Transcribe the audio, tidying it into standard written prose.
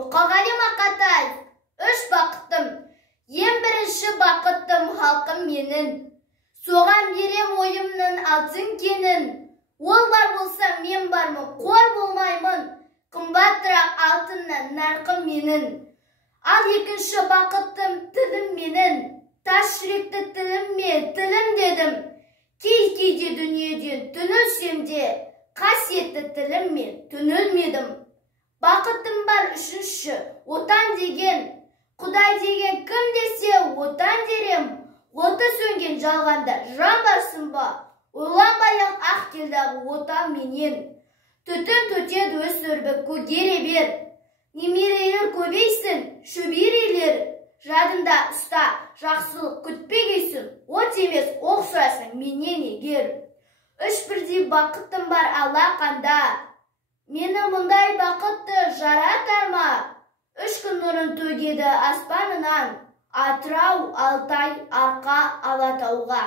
Мұқағали Мақатаев, үш бақыттым, ең бірінші бақыттым халқым менің. Соған берем ойымның алтын кенін. Ол бар болса мен бармын, қор болмаймын, қымбаттырақ алтыннан нарқым менің. Ал екінші бақыттым тілім менің. Тас жүректі тілім мен, тілім дедім. Кейде дүниеден түнілсем де, қасиетті тілім мен түнілмедім. Бақыттым бар үшінші, отан деген, Құдай деген кім десе, отан дерем. Оты сөнген жалғанда жан барсың ба, ойланбай-ақ ақ келдағы отан менен. Түтін түтеді өсірбі көгере бер, немерелер көбейсін, шөберелер. Жадында ұста, жақсылық күтпегейсің, от емес оқ сұрасың менен егер. Үш бірдей бақыттым бар алақанда, мені мұндай бақытты жаратар ма? Үш күн нұрын төгеді аспанынан, Атырау, Алтай, Арқа, Алатауға.